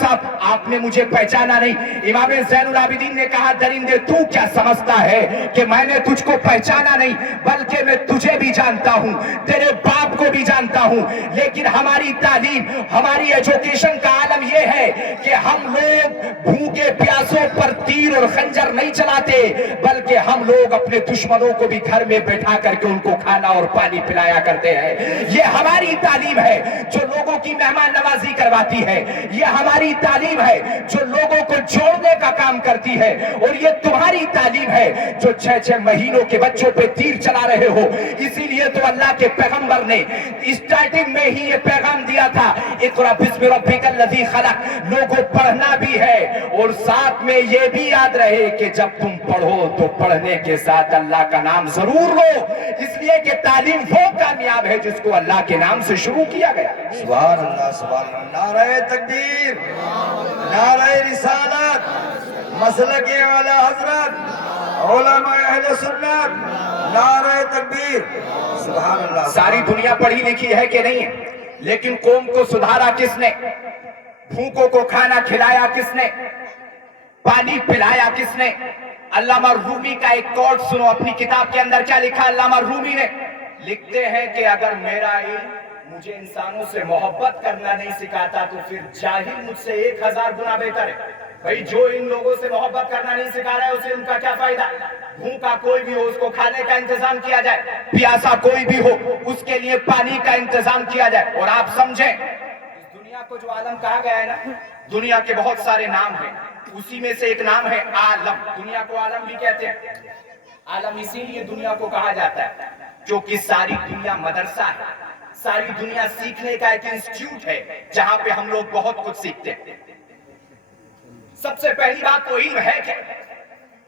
صاحب آپ نے مجھے پہچانا نہیں۔ امام زین العابدین نے کہا درندے تو کیا سمجھتا ہے کہ میں نے تجھ کو پہچانا نہیں، بلکہ میں تجھے بھی جانتا ہوں، تیرے باپ کو بھی جانتا ہوں، لیکن ہماری تعلیم، ہماری ایجوکیشن کا عالم یہ ہے کہ ہم لوگ بھوکے پیاسوں پر تیر اور خنجر نہیں چلاتے، بلکہ ہم لوگ اپنے دشمنوں کو بھی گھر میں بیٹھا کر کے ان کو کھانا اور پانی پلایا کرتے ہیں۔ یہ ہماری تعلیم ہے جو لوگوں کی مہمان نوازی کرواتی ہے، یہ ہماری تعلیم ہے جو لوگوں کو جوڑنے کا کام کرتی ہے، اور یہ تمہاری تعلیم ہے جو 6 مہینوں کے بچوں پہ تیر چلا رہے ہو۔ اسی لیے تو اللہ کے پیغمبر نے اسٹارٹنگ میں ہی یہ پیغام دیا تھا، اقرأ بسم ربک الذی خلق، لوگوں پڑھنا بھی ہے اور ساتھ میں یہ بھی یاد رہے کہ جب تم پڑھو تو پڑھنے کے ساتھ اللہ کا نام ضرور لو، اس لیے کہ تعلیم وہ کامیاب ہے جس کو اللہ کے نام سے شروع کیا گیا۔ سبحان اللہ سبحان اللہ، نعرہ تکبیر، نعرہ رسالت، مسلک اعلی حضرت، علماء اہل سنت، نعرہ تکبیر، سبحان اللہ۔ ساری دنیا پڑھی لکھی ہے کہ نہیں ہے، لیکن قوم کو سدھارا کس نے؟ بھوکوں کو کھانا کھلایا کس نے؟ پانی پلایا کس نے؟ علامہ رومی کا ایک کوٹ سنو، اپنی کتاب کے اندر کیا لکھا علامہ رومی نے؟ لکھتے ہیں کہ اگر میرا علم مجھے انسانوں سے محبت کرنا نہیں سکھاتا تو پھر جاہل مجھ سے 1000 گنا بہتر ہے۔ بھئی جو ان لوگوں سے محبت کرنا نہیں سکھا رہا ہے اسے ان کا کیا فائدہ؟ بھوکا کوئی بھی ہو اس کو کھانے کا انتظام کیا جائے، پیاسا کوئی بھی ہو اس کے لیے پانی کا انتظام کیا جائے۔ اور آپ سمجھیں اس دنیا کو جو عالم کہا گیا ہے نا، دنیا کے بہت سارے نام ہیں، اسی میں سے ایک نام ہے عالم۔ دنیا کو عالم بھی کہتے ہیں۔ عالم اسی لیے دنیا کو کہا جاتا ہے کیونکہ ساری دنیا مدرسہ ہے، ساری دنیا سیکھنے کا ایک انسٹیٹیوٹ ہے جہاں پہ ہم لوگ بہت کچھ سیکھتے ہیں۔ سب سے پہلی بات تو علم ہے کیا،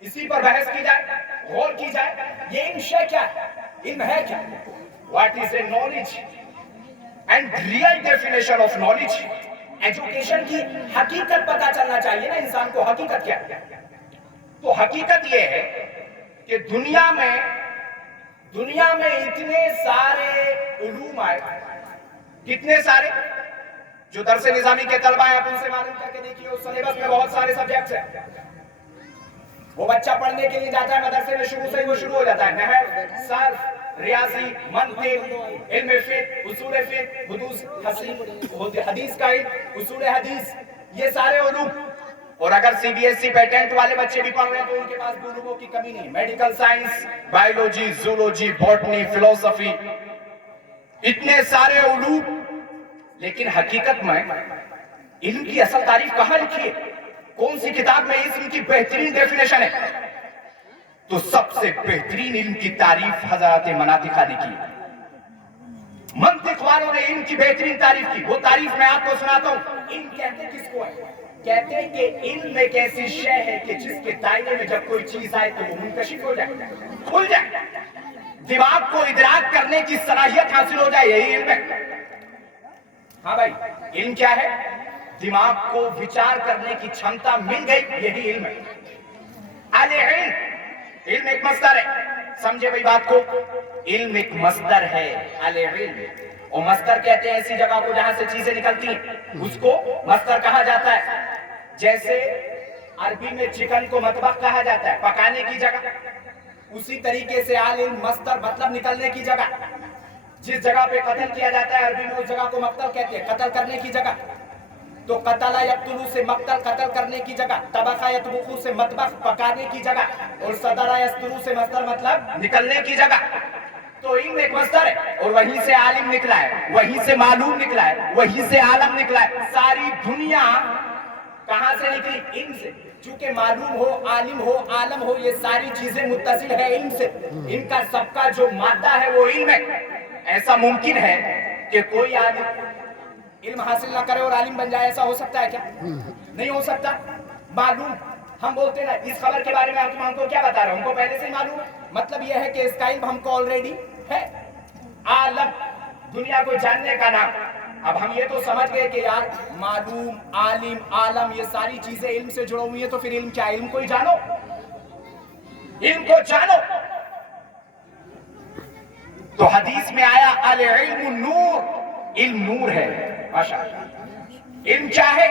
اسی پر بحث کی جائے، غور کی جائے۔ یہ علم شے کیا ہے؟ علم ہے کیا؟ What is a knowledge and real definition of knowledge؟ Education کی حقیقت پتا چلنا چاہیے نا انسان کو، حقیقت کیا ہے؟ تو حقیقت یہ ہے کہ دنیا میں اتنے سارے علوم آئے، کتنے سارے، جو درس نظامی کے طلبہ ہیں آپ ان سے معلوم کر کے دیکھیے، اس سلیبس میں بہت سارے سبجیکٹس ہیں۔ وہ بچہ پڑھنے کے لیے جاتا ہے مدرسے میں، شروع سے ہی وہ شروع ہو جاتا ہے نحو، صرف، ریاضی، منطق، علم فقہ، اصول فقہ، حدیث کا علم، اصول حدیث، یہ سارے علوم۔ اور اگر C B S C pattern والے بچے بھی پڑھ رہے ہیں تو ان کے پاس بھی علوموں کی کمی نہیں۔ Medical science, biology, zoology, botany, فلسفی، اتنے سارے علوم، لیکن حقیقت میں علم کی اصل تعریف کہاں لکھی ہے؟ کون سی کتاب میں اس علم کی بہترین ڈیفینیشن ہے؟ تو سب سے بہترین علم کی تعریف حضرات مناطقہ نے کی۔ منطق والوں نے علم کی بہترین تعریف کی، وہ تعریف میں آپ کو سناتا ہوں۔ علم کہتے کس کو ہے؟ کہتے ہیں کہ علم ایک ایسی شے ہے کہ جس کے دائرے میں جب کوئی چیز آئے تو وہ منکشف ہو جائے، کھل جائے، دماغ کو ادراک کرنے کی صلاحیت حاصل ہو جائے، یہی علم ہے۔ ہاں بھائی، علم کیا ہے؟ دماغ کو وچار کرنے کی چھمتا مل گئی، یہی علم ہے۔ العلم، علم ایک مصدر ہے، سمجھے بھائی بات کو، علم ایک مصدر ہے، العلم۔ اور مصدر کہتے ہیں ایسی جگہ کو جہاں سے چیزیں نکلتی ہیں، اس کو مصدر کہا جاتا ہے۔ جیسے عربی میں چکن کو مطبخ کہا جاتا ہے، پکانے کی جگہ، اسی طریقے سے علم مصدر مطلب نکلنے کی جگہ۔ جس جگہ پہ قتل کیا جاتا ہے عربی میں اس جگہ کو مقتل کہتے ہیں، قتل کرنے کی جگہ۔ تو قتل یقتل سے مقتل، قتل کرنے کی جگہ، طبخ یطبخ سے مطبخ، پکانے کی جگہ، اور صدر یستر سے مصدر مطلب نکلنے کی جگہ۔ تو علم ایک مصدر ہے اور وہیں سے عالم نکلا ہے، وہیں سے معلوم نکلا ہے، وہیں سے عالم نکلا ہے۔ ساری دنیا کہاں سے نکلی؟ علم سے۔ چونکہ معلوم ہو، عالم ہو، عالم ہو، یہ ساری چیزیں متصل ہے علم سے۔ ان کا سب کا جو مادہ ہے وہ علم ہے۔ ایسا ممکن ہے کہ کوئی عالم علم حاصل نہ کرے اور عالم بن جائے، ایسا ہو سکتا ہے کیا؟ نہیں ہو سکتا۔ معلوم، ہم بولتے نا اس خبر کے بارے میں ہم کو کیا بتا رہے ہیں، ہم کو پہلے سے ہی معلوم ہے، مطلب یہ ہے کہ اس کا علم ہم کو آلریڈی ہے۔ عالم، دنیا کو جاننے کا نام۔ اب ہم یہ تو سمجھ گئے کہ یار معلوم، عالم، عالم، یہ ساری چیزیں علم سے جڑی ہوئی ہیں، تو پھر علم کیا؟ علم کو ہی جانو، علم کو جانو۔ تو حدیث میں آیا العلم نور، علم نور ہے۔ ماشاءاللہ، علم کیا ہے؟